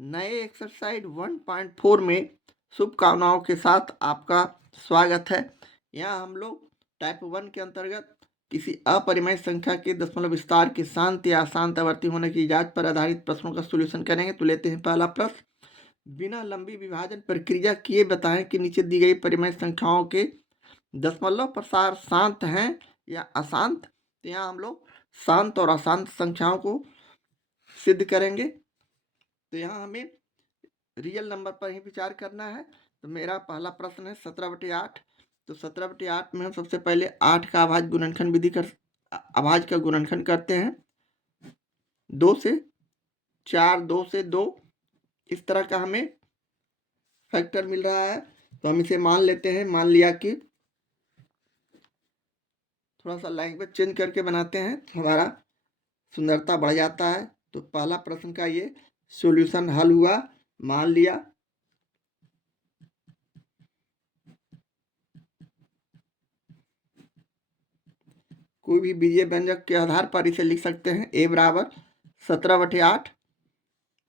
नए एक्सरसाइज 1.4 में शुभकामनाओं के साथ आपका स्वागत है। यहाँ हम लोग टाइप 1 के अंतर्गत किसी अपरिमेय संख्या के दशमलव विस्तार के शांत या अशांत आवर्ती होने की जांच पर आधारित प्रश्नों का सॉल्यूशन करेंगे। तो लेते हैं पहला प्रश्न। बिना लंबी विभाजन प्रक्रिया किए बताएं कि नीचे दी गई परिमेय संख्याओं के दशमलव प्रसार शांत हैं या अशांत। तो यहाँ हम लोग शांत और अशांत संख्याओं को सिद्ध करेंगे। तो यहाँ हमें रियल नंबर पर ही विचार करना है। तो मेरा पहला प्रश्न है 17/8। तो 17/8 में हम सबसे पहले 8 का अभाज्य गुणनखंड विधि कर अभाज्य का गुणनखंड करते हैं। 2 से 4, 2 से 2, इस तरह का हमें फैक्टर मिल रहा है। तो हम इसे मान लेते हैं। मान लिया कि थोड़ा सा लैंग्वेज चेंज करके बनाते हैं तो हमारा सुंदरता बढ़ जाता है। तो पहला प्रश्न का ये सॉल्यूशन हल हुआ, मान लिया। कोई भी बीजीय व्यंजक के आधार पर इसे लिख सकते हैं। a बराबर 17/8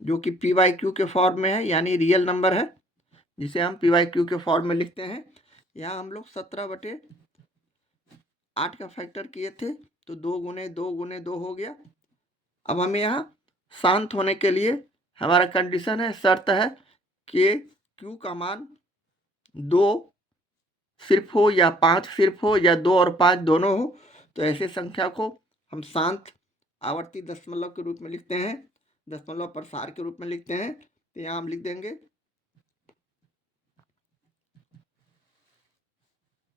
जो कि p/q के फॉर्म में है, यानी रियल नंबर है, जिसे हम p/q के फॉर्म में लिखते हैं। यहाँ हम लोग 17/8 का फैक्टर किए थे तो 2 गुने 2 गुने 2 हो गया। अब हमें यहाँ शांत होने के लिए हमारा कंडीशन है, शर्त है कि q का मान 2 सिर्फ हो या 5 सिर्फ हो या 2 और 5 दोनों हो। तो ऐसे संख्या को हम शांत आवर्ती दशमलव के रूप में लिखते हैं, दशमलव प्रसार के रूप में लिखते हैं। तो यहाँ हम लिख देंगे,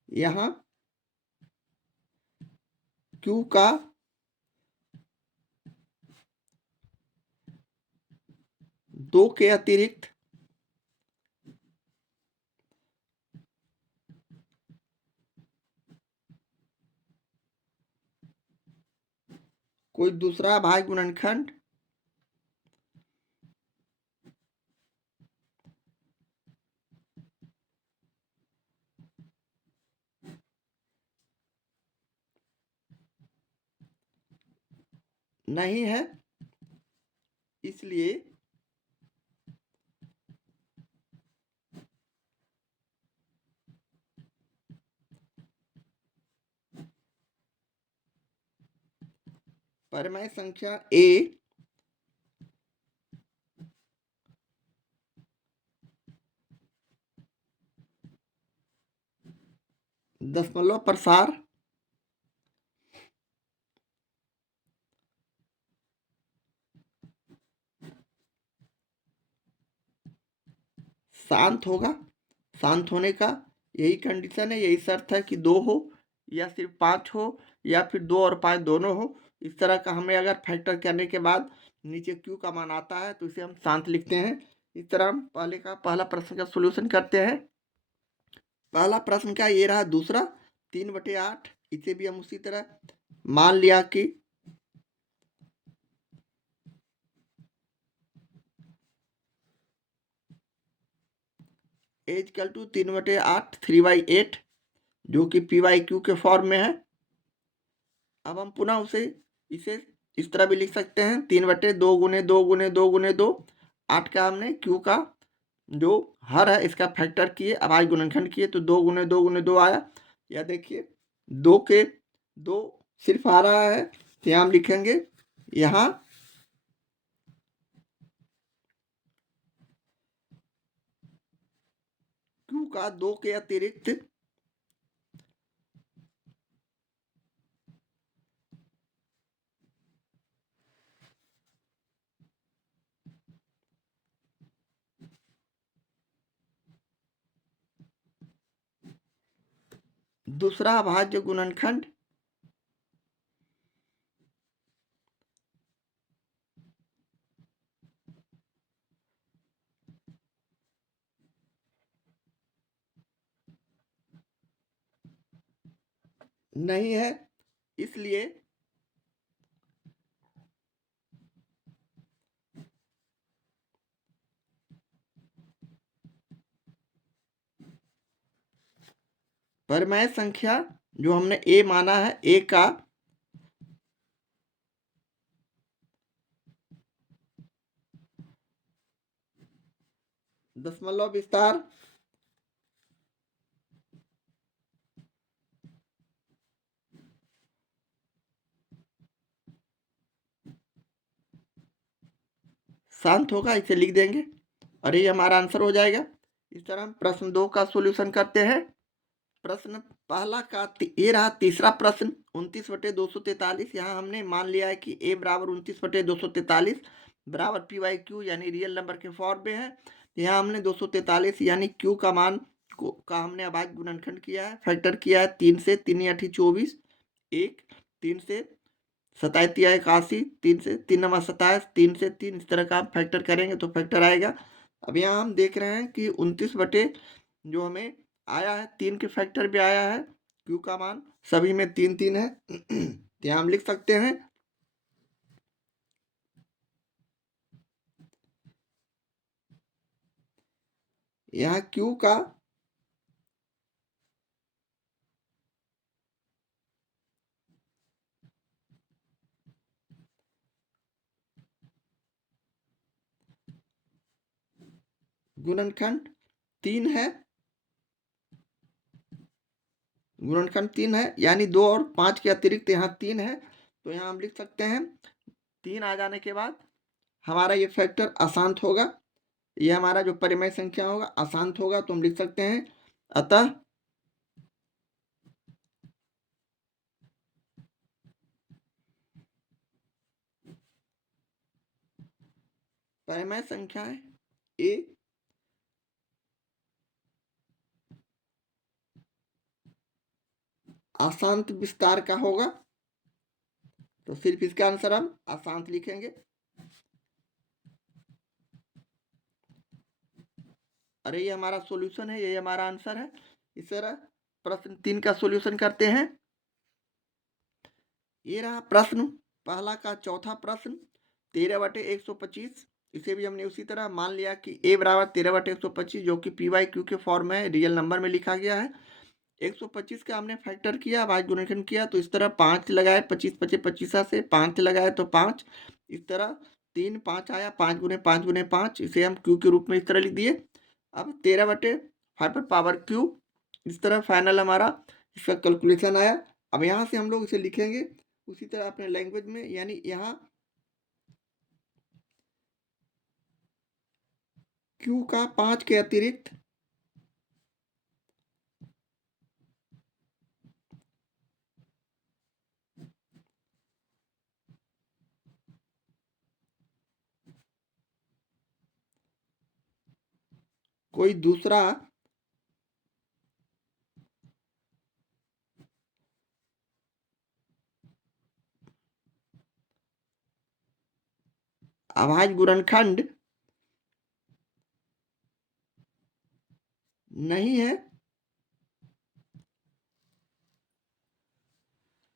यहाँ Q का दो के अतिरिक्त कोई दूसरा अभाज्य गुणनखंड नहीं है, इसलिए परिमेय संख्या a दशमलव प्रसार शांत होगा। शांत होने का यही कंडीशन है, यही शर्त है कि 2 हो या सिर्फ 5 हो या फिर 2 और 5 दोनों हो। इस तरह का हमें अगर फैक्टर करने के बाद नीचे Q का मान आता है तो इसे हम शांत लिखते हैं। इस तरह हम पहला प्रश्न का सॉल्यूशन करते हैं। पहला प्रश्न का ये रहा। दूसरा 3/8, इसे भी हम उसी तरह मान लिया कि इक्वल टू 3/8 3/8 जो कि p/q के फॉर्म में है। अब हम पुनः इसे इस तरह भी लिख सकते हैं, 3/2 गुने 2 गुने 2 गुने 2। 8 का हमने q का जो हर है इसका फैक्टर किए, अभाज्य गुणनखंड किए, तो 2 गुने 2 गुने 2 आया। या देखिए 2 के 2 सिर्फ आ रहा है, तो यहाँ हम लिखेंगे, यहाँ q का 2 के अतिरिक्त दूसरा अभाज्य गुणनखंड नहीं है, इसलिए परिमेय संख्या जो हमने a माना है, a का दशमलव विस्तार शांत होगा, इसे लिख देंगे और ये हमारा आंसर हो जाएगा। इस तरह हम प्रश्न 2 का सॉल्यूशन करते हैं। प्रश्न पहला का ये रहा तीसरा प्रश्न 29/243। यहाँ हमने मान लिया है कि a बराबर 29/243 बराबर पी वाई क्यू यानी रियल नंबर के फॉर्म में है। यहाँ हमने 243 यानी q का मान का हमने अभाज्य गुणनखंड किया है, फैक्टर किया है 3 से, 3 8 24, 1 3 से 27 81, 3 से 3 9 27, 3 से 3, इस तरह का आप फैक्टर करेंगे तो फैक्टर आएगा। अब यहाँ हम देख रहे हैं कि 29 बटे जो हमें आया है 3 के फैक्टर भी आया है, क्यू का मान सभी में 3 3 है। तो यहाँ हम लिख सकते हैं यहाँ क्यू का गुणनखंड 3 है, गुणनखंड 3 है यानी 2 और 5 के अतिरिक्त यहाँ 3 है। तो यहाँ हम लिख सकते हैं 3 आ जाने के बाद हमारा ये फैक्टर अशांत होगा, ये हमारा जो परिमेय संख्या होगा अशांत होगा। तो हम लिख सकते हैं अतः परिमेय संख्याएं ए अशांत विस्तार का होगा। तो सिर्फ इसका आंसर हम अशांत लिखेंगे। अरे ये हमारा सॉल्यूशन है, ये हमारा आंसर है। इस तरह प्रश्न 3 का सॉल्यूशन करते हैं। ये रहा प्रश्न पहला का चौथा प्रश्न 13/125। इसे भी हमने उसी तरह मान लिया कि a बराबर 13/125 जो कि पी वाई क्यू के फॉर्म में रियल नंबर में लिखा गया है। 125 का हमने फैक्टर किया, भाज्य गुणनखंड किया, तो इस तरह 5 लगाए, 25 25 25 से 5 लगाए तो 5, इस तरह 3 5 आया, 5 गुने 5 गुने 5, इसे हम क्यू के रूप में इस तरह लिख दिए। अब 13/5 पावर क्यू, इस तरह फाइनल हमारा इसका कैलकुलेशन आया। अब यहाँ से हम लोग इसे लिखेंगे उसी तरह अपने लैंग्वेज में, यानी यहाँ क्यू का 5 के अतिरिक्त कोई दूसरा अभाज्य गुणनखंड नहीं है,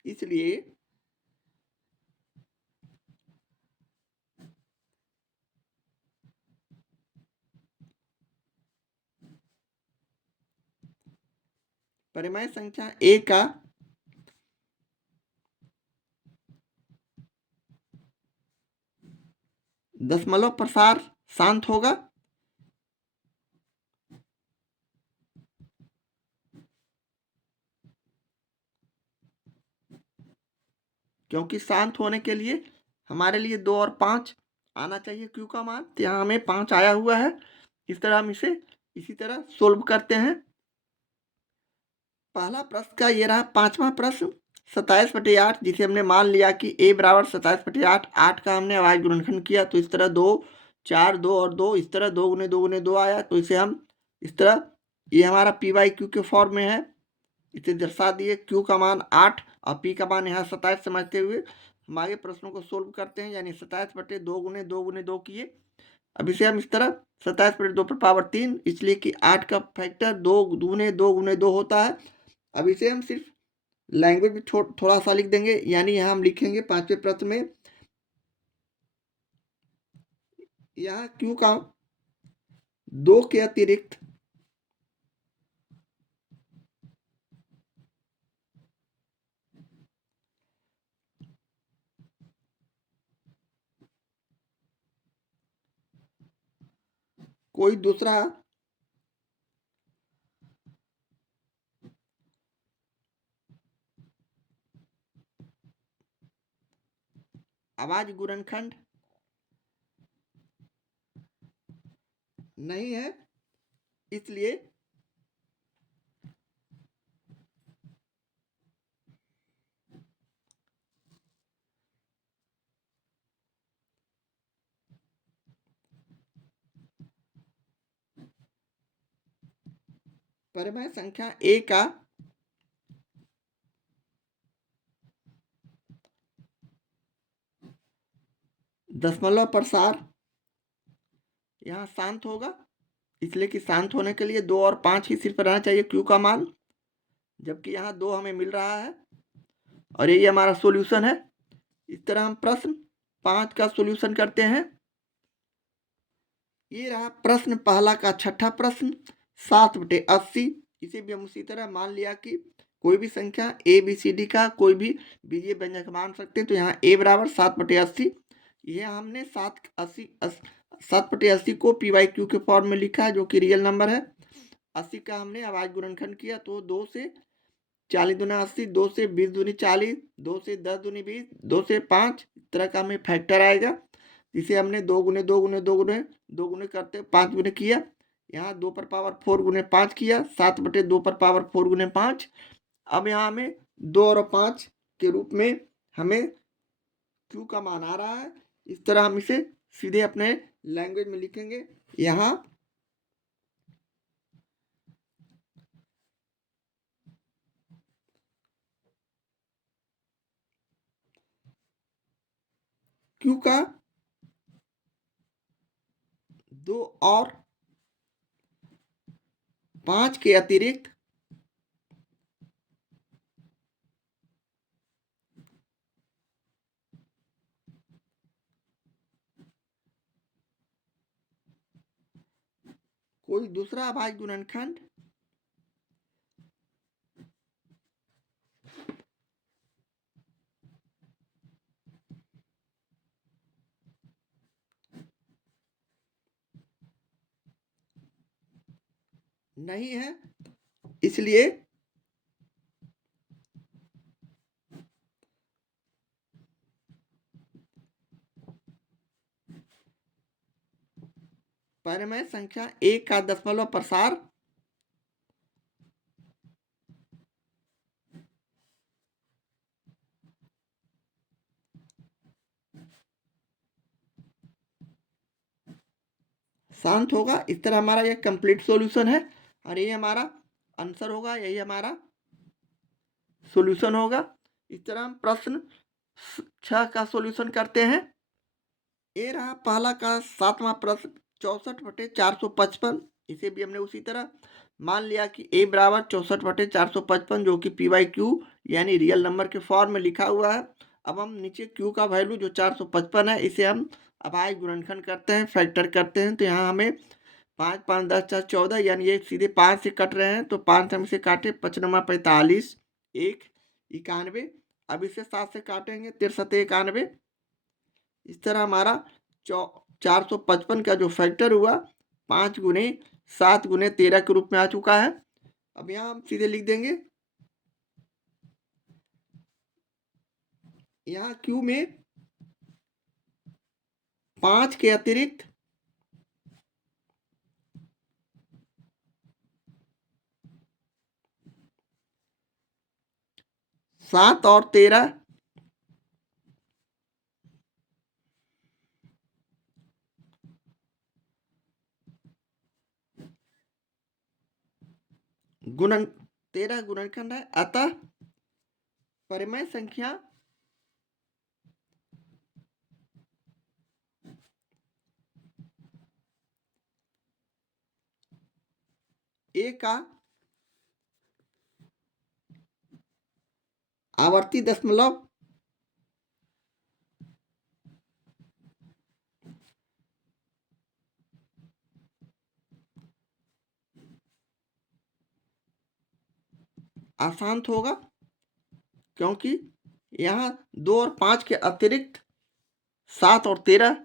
इसलिए परिमेय संख्या ए का दशमलव प्रसार शांत होगा। क्योंकि शांत होने के लिए हमारे लिए 2 और 5 आना चाहिए क्यू का मान, तो यहाँ हमें 5 आया हुआ है। इस तरह हम इसे इसी तरह सोल्व करते हैं। पहला प्रश्न का ये रहा पांचवा प्रश्न 27/8, जिसे हमने मान लिया कि a बराबर 27/8, 8 का हमने अभाज्य गुणनखंड किया, तो इस तरह 2 4 2 और 2, इस तरह 2 गुने 2 गुने 2 आया। तो इसे हम इस तरह, ये हमारा पी वाई क्यू के फॉर्म में है, इसे दर्शा दिए। क्यू का मान 8 और पी का मान यहाँ 27 समझते हुए हम आगे प्रश्नों को सोल्व करते हैं, यानी 27/2 गुने 2 गुने 2 किए। अब इसे हम इस तरह 27/2 पर पावर 3, इसलिए कि 8 का फैक्टर 2 गुने 2 गुने 2 होता है। अब इसे हम सिर्फ लैंग्वेज में थोड़ा सा लिख देंगे, यानी यहाँ हम लिखेंगे पांचवें प्रश्न में यहाँ क्यू का 2 के अतिरिक्त कोई दूसरा आवाज गुणनखंड नहीं है, इसलिए परिमेय संख्या ए का दशमलव प्रसार यहाँ शांत होगा, इसलिए कि शांत होने के लिए 2 और 5 ही सिर्फ रहना चाहिए क्यू का मान, जबकि यहाँ 2 हमें मिल रहा है और यही हमारा सॉल्यूशन है। इस तरह हम प्रश्न 5 का सॉल्यूशन करते हैं। ये रहा प्रश्न पहला का छठा प्रश्न 7/80। इसे भी हम उसी तरह मान लिया कि कोई भी संख्या ए बी सी डी का कोई भी बीजीय व्यंजक मान सकते हैं। तो यहाँ ए बराबर 7/80, ये हमने 7/80 को पी वाई क्यू के फॉर्म में लिखा है, जो कि रियल नंबर है। 80 का हमने अभाज्य गुणनखंड किया, तो 2 से 40 दूना 80, 2 से 20 दूनी 40, 2 से 10 दूनी 20, 2 से 5, इस तरह का हमें फैक्टर आएगा, जिसे हमने 2 गुने 2 गुने 2 गुने 2 गुने करते 5 गुने किया। यहाँ 2 पर पावर 4 गुने 5 किया, 7/2 पर पावर 4 गुने 5। अब यहाँ हमें 2 और 5 के रूप में हमें क्यू का मान आ रहा है। इस तरह हम इसे सीधे अपने लैंग्वेज में लिखेंगे। यहाँ क्यू का 2 और 5 के अतिरिक्त कोई दूसरा अभाज्य गुणनखंड नहीं है, इसलिए परिमेय संख्या 1 का दशमलव प्रसार शांत होगा। इस तरह हमारा यह कंप्लीट सॉल्यूशन है और ये हमारा आंसर होगा, यही हमारा सॉल्यूशन होगा। इस तरह हम प्रश्न 6 का सॉल्यूशन करते हैं। ये रहा पहला का 7वां प्रश्न 64/455। इसे भी हमने उसी तरह मान लिया कि ए बराबर 64/455, जो कि पी वाई क्यू यानी रियल नंबर के फॉर्म में लिखा हुआ है। अब हम नीचे क्यू का वैल्यू जो 455 है, इसे हम अभाज्य गुणनखंड करते हैं, फैक्टर करते हैं। तो यहाँ हमें 5 5 10 4 14, यानी ये सीधे 5 से कट रहे हैं, तो 5 हम इसे काटे 55 45 1 91। अब इसे 7 से काटेंगे 63 91। इस तरह हमारा 455 का जो फैक्टर हुआ 5 गुने 7 गुने 13 के रूप में आ चुका है। अब यहाँ हम सीधे लिख देंगे, यहाँ क्यू में 5 के अतिरिक्त 7 और 13 गुणन 13 गुणनखंड है। अतः परिमेय संख्या ए का आवर्ती दशमलव अशांत होगा, क्योंकि यहाँ 2 और 5 के अतिरिक्त 7 और 13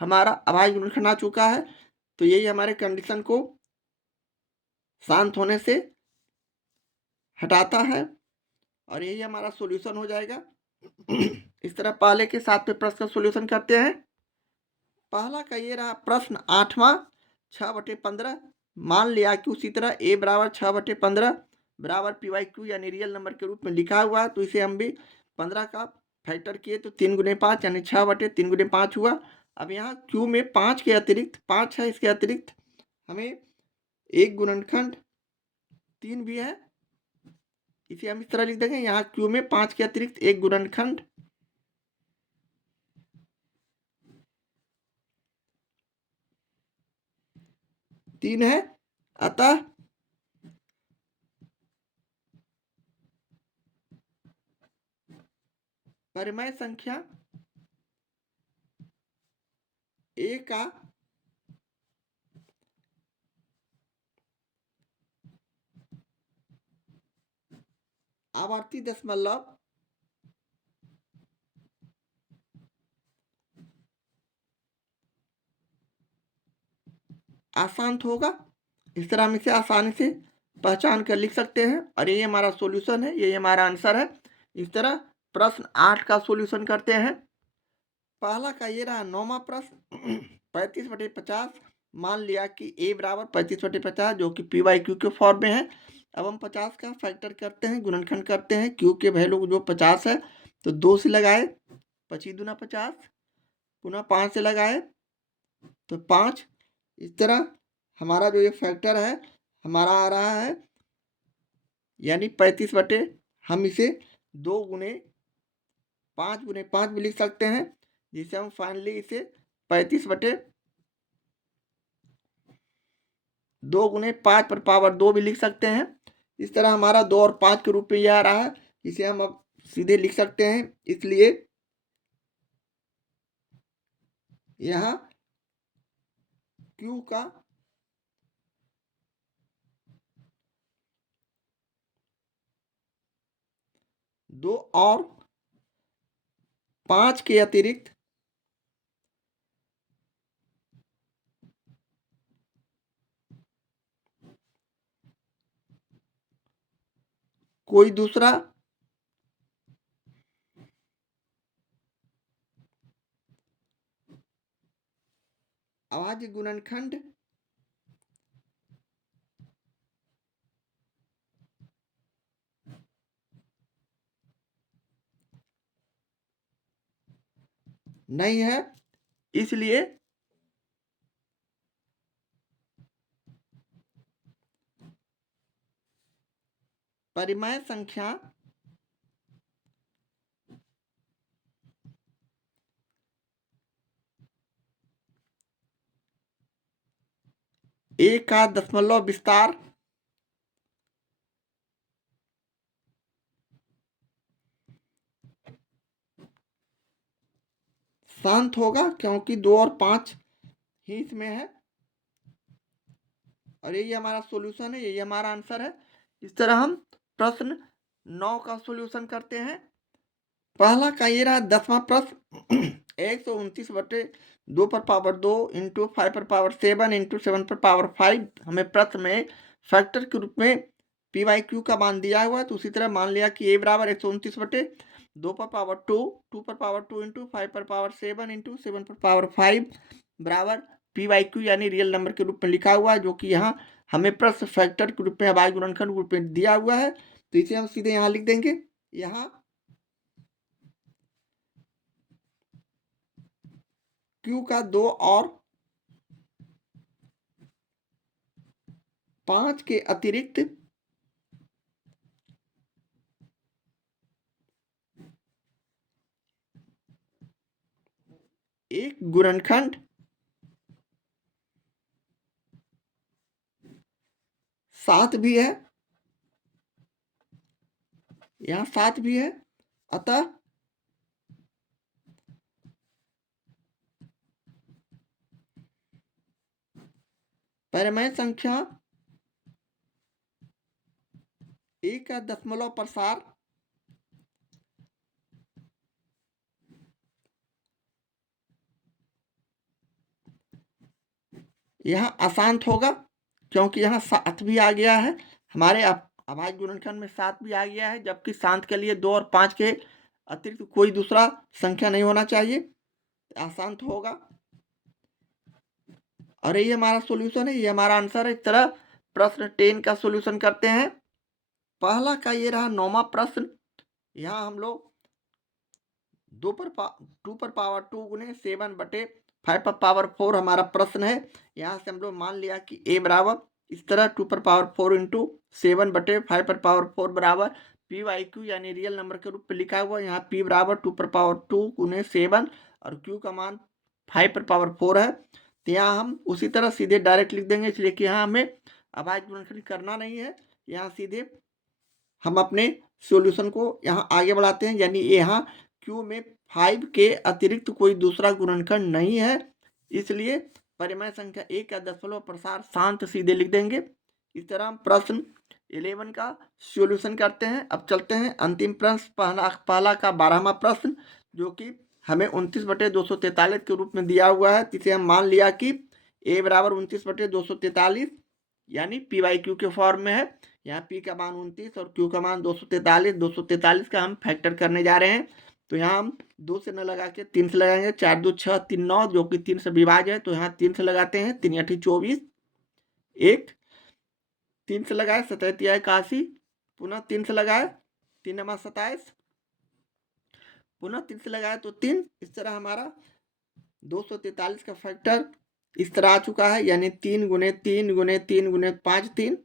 हमारा अभाज्य गुणनखंड आ चुका है। तो यही हमारे कंडीशन को शांत होने से हटाता है और यही हमारा सॉल्यूशन हो जाएगा। इस तरह पहले के 7वें प्रश्न का सॉल्यूशन करते हैं। पहला का ये रहा प्रश्न 8वां 6/15। मान लिया कि उसी तरह a बराबर 6/15 बराबर PYQ यानी रियल नंबर के रूप में लिखा हुआ है, तो इसे हम भी 15 का फैक्टर किए तो 3 × 5 यानी 6/3 × 5 हुआ। अब यहाँ Q में 5 के अतिरिक्त 5 है, इसके अतिरिक्त हमें एक गुणनखंड 3 भी है, इसे हम इस तरह लिख देंगे। यहाँ Q में 5 के अतिरिक्त एक गुणनखंड 3 है। अतः परिमेय संख्या A का आवर्ती दशमलव अशांत होगा। इस तरह हम इसे आसानी से पहचान कर लिख सकते हैं और ये हमारा सॉल्यूशन है, ये हमारा आंसर है। इस तरह प्रश्न 8 का सॉल्यूशन करते हैं। पहला का ये रहा 9वां प्रश्न 35/50। मान लिया कि a बराबर 35/50 जो कि PYQ के फॉर्म में है। अब हम 50 का फैक्टर करते हैं, गुणनखंड करते हैं। Q के वैल्यू जो 50 है तो 2 से लगाए 25 दूना 50, पुनः 5 से लगाए तो 5। इस तरह हमारा जो ये फैक्टर है हमारा आ रहा है यानी 35 हम इसे 2 × 5 × 5 भी लिख सकते हैं, जिसे हम फाइनली इसे 35/2 × 5 भी लिख सकते हैं। इस तरह हमारा 2 और 5 के रूप में यह आ रहा है, इसे हम अब सीधे लिख सकते हैं। इसलिए यहाँ Q का 2 और 5 के अतिरिक्त कोई दूसरा अभाज्य गुणनखंड नहीं है। इसलिए परिमेय संख्या A का दशमलव विस्तार शांत होगा, क्योंकि 2 और 5 ही इसमें है और यही हमारा सॉल्यूशन है, यही हमारा आंसर है। इस तरह हम प्रश्न 9 का सॉल्यूशन करते हैं। पहला का ये रहा 10वां प्रश्न 129/2 इंटू 5/7 इंटू 7/5। हमें प्रश्न में फैक्टर के रूप में PYQ का मान दिया हुआ है, तो उसी तरह मान लिया कि a बराबर 129/2 2/2 इंटू 5/7 इंटू 7/5 बराबर PYQ यानी रियल नंबर के रूप में लिखा हुआ है, जो कि यहाँ हमें प्रश्न फैक्टर के रूप में अभाज्य गुणनखंड के रूप में दिया हुआ है। तो इसे हम सीधे यहाँ लिख देंगे। यहाँ Q का 2 और 5 के अतिरिक्त एक गुणनखंड 7 भी है, यहाँ 7 भी है। अतः परिमेय संख्या A का दशमलव प्रसार यहाँ अशांत होगा क्योंकि यहाँ 7 भी आ गया है, हमारे अभाज्य गुणनखंड में 7 भी आ गया है, जबकि शांत के लिए 2 और 5 के अतिरिक्त कोई दूसरा संख्या नहीं होना चाहिए, अशांत होगा। और ये हमारा सॉल्यूशन है, ये हमारा आंसर है। इस तरह प्रश्न 10 का सॉल्यूशन करते हैं। पहला का ये रहा 9वां प्रश्न। यहाँ हम लोग 2 पर पावर 2 गुने 7 बटे 5 पर पावर 4 हमारा प्रश्न है। यहाँ से हम लोग मान लिया कि a बराबर इस तरह 2 पर पावर 4 इंटू 7 बटे 5 पर पावर 4 बराबर पी वाई क्यू यानी रियल नंबर के रूप में लिखा हुआ है। यहाँ p बराबर 2 पर पावर 2 गुने 7 और q का मान 5 पर पावर 4 है। तो यहाँ हम उसी तरह सीधे डायरेक्ट लिख देंगे, इसलिए कि यहाँ हमें अभाज्य गुणनखंड करना नहीं है। यहाँ सीधे हम अपने सॉल्यूशन को यहाँ आगे बढ़ाते हैं, यानी यहाँ Q में 5 के अतिरिक्त कोई दूसरा गुणनखंड नहीं है, इसलिए परिमेय संख्या 1 का दशमलव प्रसार शांत सीधे लिख देंगे। इस तरह हम प्रश्न 11 का सॉल्यूशन करते हैं। अब चलते हैं अंतिम प्रश्न, पहला का 12वां प्रश्न, जो कि हमें 29/243 के रूप में दिया हुआ है, जिसे हम मान लिया कि a बराबर 29/243 यानी पी वाई क्यू के फॉर्म में है। यहाँ p का मान 29 और q का मान 243, 243 का हम फैक्टर करने जा रहे हैं। तो यहाँ हम 2 से न लगा के 3 से लगाएंगे, 4 2 6 3 9, जो कि 3 से विभाज्य है, तो यहाँ 3 से लगाते हैं, 3 8 24, 1 3 से लगाए 7 81, पुनः 3 से लगाए 3 9 27, पुनः 3 से लगाए तो 3। इस तरह हमारा 243 का फैक्टर इस तरह आ चुका है, यानी 3 गुने 3 गुने 3 गुने 5 3,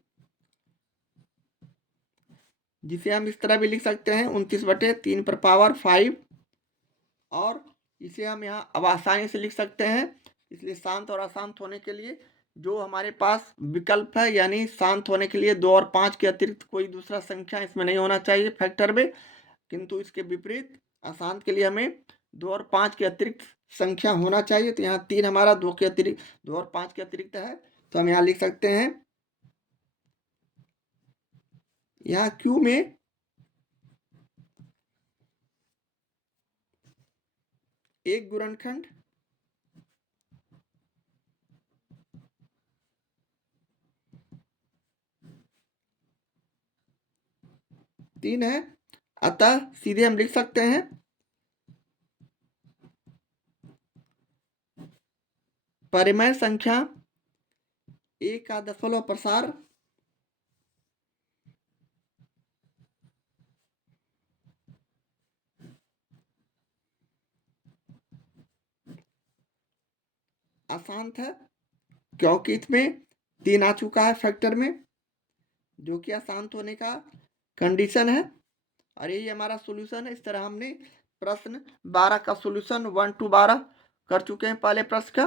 जिसे हम इस तरह भी लिख सकते हैं 29/3 पर पावर 5, और इसे हम यहाँ अब आसानी से लिख सकते हैं। इसलिए शांत और अशांत होने के लिए जो हमारे पास विकल्प है, यानी शांत होने के लिए 2 और 5 के अतिरिक्त कोई दूसरा संख्या इसमें नहीं होना चाहिए फैक्टर में, किंतु इसके विपरीत अशांत के लिए हमें 2 और 5 के अतिरिक्त संख्या होना चाहिए। तो यहाँ 3 हमारा 2 के अतिरिक्त 2 और 5 के अतिरिक्त है, तो हम यहाँ लिख सकते हैं यहाँ Q में एक गुणनखंड तीन है, अतः सीधे हम लिख सकते हैं परिमेय संख्या 1 का दशमलव प्रसार अशांत है, क्योंकि इसमें 3 आ चुका है फैक्टर में, जो कि अशांत होने का कंडीशन है। और यही हमारा सॉल्यूशन है। इस तरह हमने प्रश्न 12 का सॉल्यूशन 1 to 12 कर चुके हैं पहले प्रश्न का।